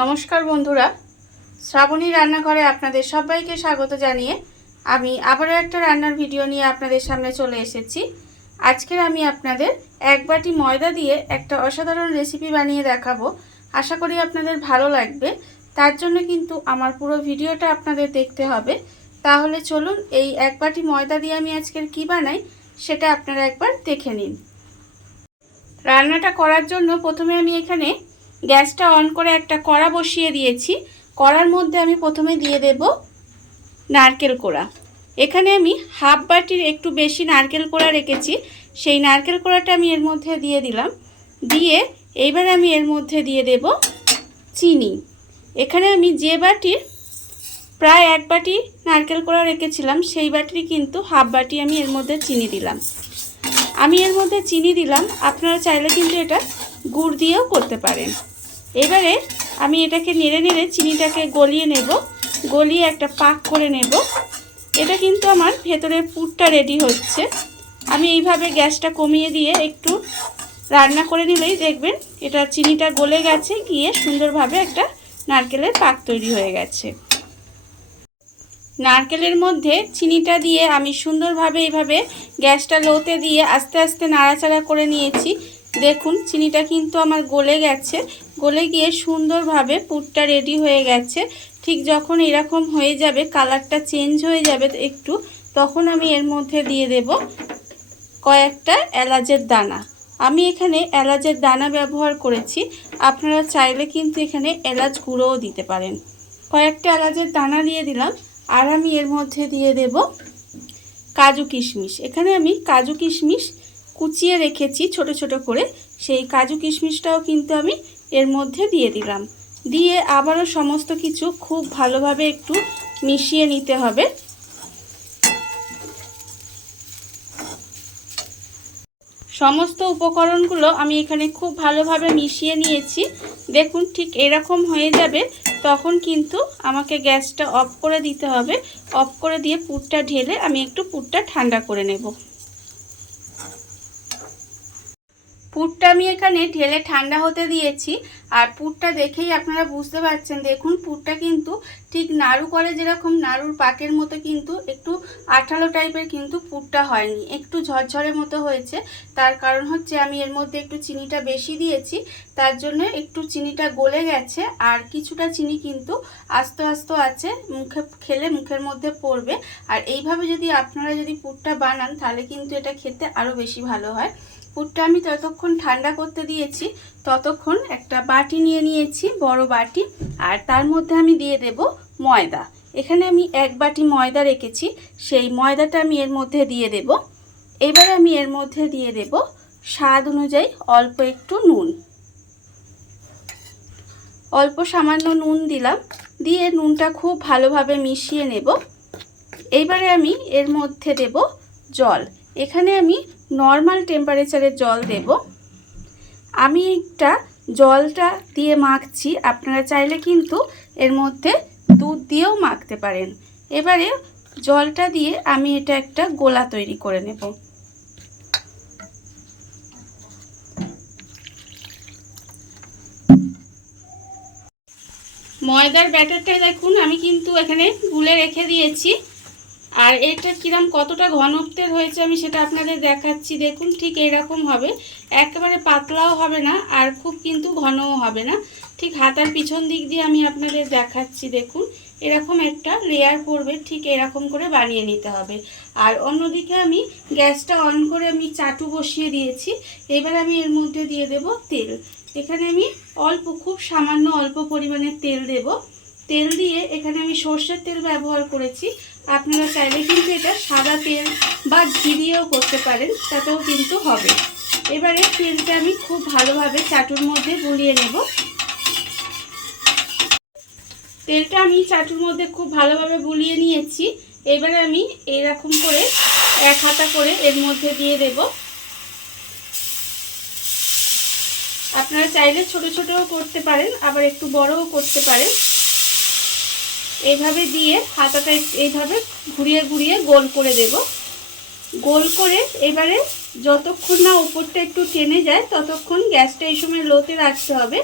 নমস্কার বন্ধুরা, শ্রাবণী রান্নাঘরে আপনাদের সবাইকে স্বাগত জানিয়ে আমি আবারও একটা রান্নার ভিডিও নিয়ে আপনাদের সামনে চলে এসেছি। আজকের আমি আপনাদের এক বাটি ময়দা দিয়ে একটা অসাধারণ রেসিপি বানিয়ে দেখাবো। আশা করি আপনাদের ভালো লাগবে। তার জন্য কিন্তু আমার পুরো ভিডিওটা আপনাদের দেখতে হবে। তাহলে চলুন এই এক বাটি ময়দা দিয়ে আমি আজকের কী বানাই সেটা আপনারা একবার দেখে নিন। রান্নাটা করার জন্য প্রথমে আমি এখানে গ্যাসটা অন করে একটা কড়া বসিয়ে দিয়েছি। কড়ার মধ্যে আমি প্রথমে দিয়ে দেব নারকেল কোড়া। এখানে আমি হাফ বাটির একটু বেশি নারকেল কোড়া রেখেছি, সেই নারকেল কোড়াটা আমি এর মধ্যে দিয়ে দিলাম। দিয়ে এইবার আমি এর মধ্যে দিয়ে দেব চিনি। এখানে আমি যে বাটির প্রায় এক বাটি নারকেল কোড়া রেখেছিলাম সেই বাটির কিন্তু হাফ বাটি আমি এর মধ্যে চিনি দিলাম। আমি এর মধ্যে চিনি দিলাম, আপনারা চাইলে কিন্তু এটা গুড় দিয়েও করতে পারেন। এবারে আমি এটাকে নেড়ে নেড়ে চিনিটাকে গলিয়ে নেব, গলিয়ে একটা পাক করে নেব। এটা কিন্তু আমার ভেতরের পুরটা রেডি হচ্ছে। আমি এইভাবে গ্যাসটা কমিয়ে দিয়ে একটু রান্না করে নিলেই দেখবেন এটা চিনিটা গলে গেছে, গিয়ে সুন্দরভাবে একটা নারকেলের পাক তৈরি হয়ে গেছে। নারকেলের মধ্যে চিনিটা দিয়ে আমি সুন্দরভাবে এইভাবে গ্যাসটা লোতে দিয়ে আস্তে আস্তে নাড়াচাড়া করে নিয়েছি। দেখুন চিনিটা কিন্তু আমার গলে গেছে, গলে গিয়ে সুন্দরভাবে পুরটা রেডি হয়ে গেছে। ঠিক যখন এরকম হয়ে যাবে, কালারটা চেঞ্জ হয়ে যাবে একটু, তখন আমি এর মধ্যে দিয়ে দেব কয়েকটা এলাচের দানা। আমি এখানে এলাচের দানা ব্যবহার করেছি, আপনারা চাইলে কিন্তু এখানে এলাচ গুঁড়োও দিতে পারেন। কয়েকটা এলাচের দানা দিয়ে দিলাম। আর আমি এর মধ্যে দিয়ে দেব কাজু কিশমিশ। এখানে আমি কাজু কিশমিশ কুচিয়ে রেখেছি ছোট ছোট করে, সেই কাজু কিশমিশটাও কিন্তু আমি এর মধ্যে দিয়ে দিলাম। দিয়ে আবারও সমস্ত কিছু খুব ভালোভাবে একটু মিশিয়ে নিতে হবে। সমস্ত উপকরণগুলো আমি এখানে খুব ভালোভাবে মিশিয়ে নিয়েছি। দেখুন ঠিক এরকম হয়ে যাবে, তখন কিন্তু আমাকে গ্যাসটা অফ করে দিতে হবে। অফ করে দিয়ে পুরটা ঢেলে আমি একটু পুরটা ঠান্ডা করে নেব। পুরটা আমি এখানে ঢেলে ঠান্ডা হতে দিয়েছি। আর পুরটা দেখেই আপনারা বুঝতে পারছেন, দেখুন পুরটা কিন্তু ঠিক নাড়ু করে যেরকম নাড়ুর পাকের মতো কিন্তু একটু আঠালো টাইপের কিন্তু পুরটা হয়নি, একটু ঝরঝরের মতো হয়েছে। তার কারণ হচ্ছে আমি এর মধ্যে একটু চিনিটা বেশি দিয়েছি, তার জন্য একটু চিনিটা গলে গেছে। আর কিছুটা চিনি কিন্তু আস্তে আস্তে আছে, মুখে খেলে মুখের মধ্যে পড়বে। আর এইভাবে যদি আপনারা যদি পুরটা বানান তাহলে কিন্তু এটা খেতে আরও বেশি ভালো হয়। পুরটা আমি ততক্ষণ ঠান্ডা করতে দিয়েছি, ততক্ষণ একটা বাটি নিয়ে নিয়েছি, বড় বাটি। আর তার মধ্যে আমি দিয়ে দেব ময়দা। এখানে আমি এক বাটি ময়দা রেখেছি, সেই ময়দাটা আমি এর মধ্যে দিয়ে দেব। এবার আমি এর মধ্যে দিয়ে দেব স্বাদ অনুযায়ী অল্প একটু নুন। অল্প সামান্য নুন দিলাম, দিয়ে নুনটা খুব ভালোভাবে মিশিয়ে নেব। এইবারে আমি এর মধ্যে দেব জল। এখানে আমি নর্মাল টেম্পারেচারের জল দেব। আমি একটা জলটা দিয়ে মাখছি, আপনারা চাইলে কিন্তু এর মধ্যে দুধ দিয়েও মাখতে পারেন। এবারে জলটা দিয়ে আমি এটা একটা গোলা তৈরি করে নেব। ময়দার ব্যাটারটা দেখুন আমি কিন্তু এখানে গুলে রেখে দিয়েছি। আর এটা কিরম কতটা ঘনত্বের হয়েছে আমি সেটা আপনাদের দেখাচ্ছি। দেখুন ঠিক এরকম হবে, একেবারে পাতলাও হবে না আর খুব কিন্তু ঘনও হবে না। ঠিক হাতার পিছন দিক দিয়ে আমি আপনাদের দেখাচ্ছি। দেখুন এরকম একটা লেয়ার পড়বে, ঠিক এরকম করে বানিয়ে নিতে হবে। আর অন্যদিকে আমি গ্যাসটা অন করে আমি চাটু বসিয়ে দিয়েছি। এবার আমি এর মধ্যে দিয়ে দেব তেল। এখানে আমি অল্প, খুব সামান্য অল্প পরিমাণে তেল দেব। তেল দিয়ে এখানে আমি সর্ষের তেল ব্যবহার করেছি, আপনারা চাইলে কিন্তু এটা সাদা তেল বা ঘি দিয়েও করতে পারেন, তাতেও কিন্তু হবে। এবারে তেলটা আমি খুব ভালোভাবে চাটুর মধ্যে গলিয়ে নেব। তেলটা আমি চাটুর মধ্যে খুব ভালোভাবে গুলিয়ে নিয়েছি। এবারে আমি এরকম করে এক হাতা করে এর মধ্যে দিয়ে দেব। আপনারা চাইলে ছোট ছোটও করতে পারেন, আবার একটু বড়ও করতে পারেন। এইভাবে দিয়ে হাতাটা এইভাবে ঘুরিয়ে ঘুরিয়ে গোল করে দেব। গোল করে এবারে যতক্ষণ না উপরটা একটু টেনে যায় ততক্ষণ গ্যাসটা এই সময় লোতে রাখতে হবে।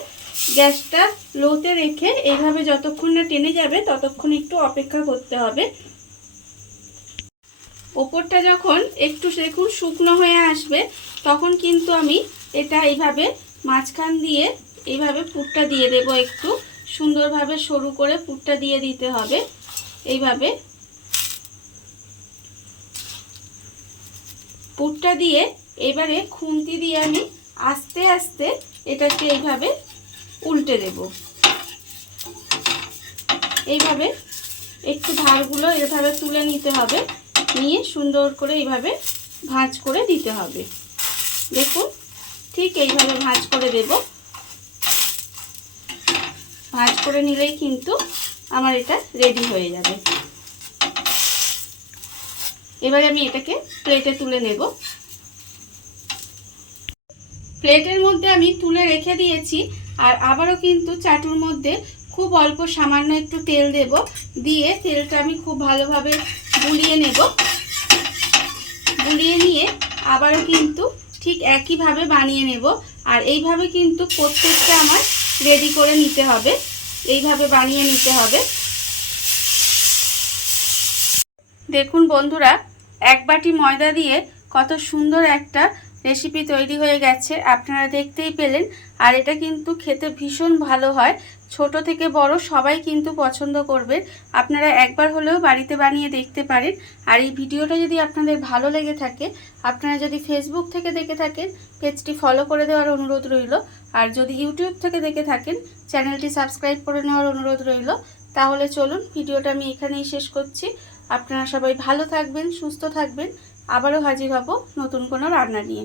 গ্যাসটা লোতে রেখে এইভাবে যতক্ষণ না টেনে যাবে ততক্ষণ একটু অপেক্ষা করতে হবে। ওপরটা যখন একটু দেখুন শুকনো হয়ে আসবে তখন কিন্তু আমি এটা এইভাবে মাঝখান দিয়ে এইভাবে পুরটা দিয়ে দেব। একটু সুন্দরভাবে সরু করে পুরটা দিয়ে দিতে হবে। এইভাবে পুরটা দিয়ে এবারে খুন্তি দিয়ে আমি আস্তে আস্তে এটাকে এইভাবে উল্টে দেব। এইভাবে একটু ধারগুলো এভাবে তুলে নিতে হবে, নিয়ে সুন্দর করে এইভাবে ভাঁজ করে দিতে হবে। দেখুন ঠিক এইভাবে ভাঁজ করে দেব। ভাঁজ করে নিলেই কিন্তু আমার এটা রেডি হয়ে যাবে। এবারে আমি এটাকে প্লেটে তুলে নেব। প্লেটের মধ্যে আমি তুলে রেখে দিয়েছি। আর আবারও কিন্তু চাটুর মধ্যে খুব অল্প সামান্য একটু তেল দেব, দিয়ে তেলটা আমি খুব ভালোভাবে বুলিয়ে নেব। বুলিয়ে নিয়ে আবারও কিন্তু ঠিক একইভাবে বানিয়ে নেব। আর এইভাবে কিন্তু প্রত্যেকটা আমার রেডি করে নিতে হবে, এইভাবে বানিয়ে নিতে হবে। দেখুন বন্ধুরা, এক বাটি ময়দা দিয়ে কত সুন্দর একটা রেসিপি তৈরি হয়ে গেছে, আপনারা দেখতেই পেলেন। আর এটা কিন্তু খেতে ভীষণ ভালো হয়, ছোট থেকে বড় সবাই কিন্তু পছন্দ করবে। আপনারা একবার হলেও বাড়িতে বানিয়ে দেখতে পারেন। আর এই ভিডিওটা যদি আপনাদের ভালো লেগে থাকে, আপনারা যদি ফেসবুক থেকে দেখে থাকেন পেজটি ফলো করে দেওয়ার অনুরোধ রইল। আর যদি ইউটিউব থেকে দেখে থাকেন চ্যানেলটি সাবস্ক্রাইব করে নেওয়ার অনুরোধ রইল। তাহলে চলুন ভিডিওটা আমি এখানেই শেষ করছি। আপনারা সবাই ভালো থাকবেন, সুস্থ থাকবেন। আবারও হাজির হব নতুন কোনো রান্না নিয়ে।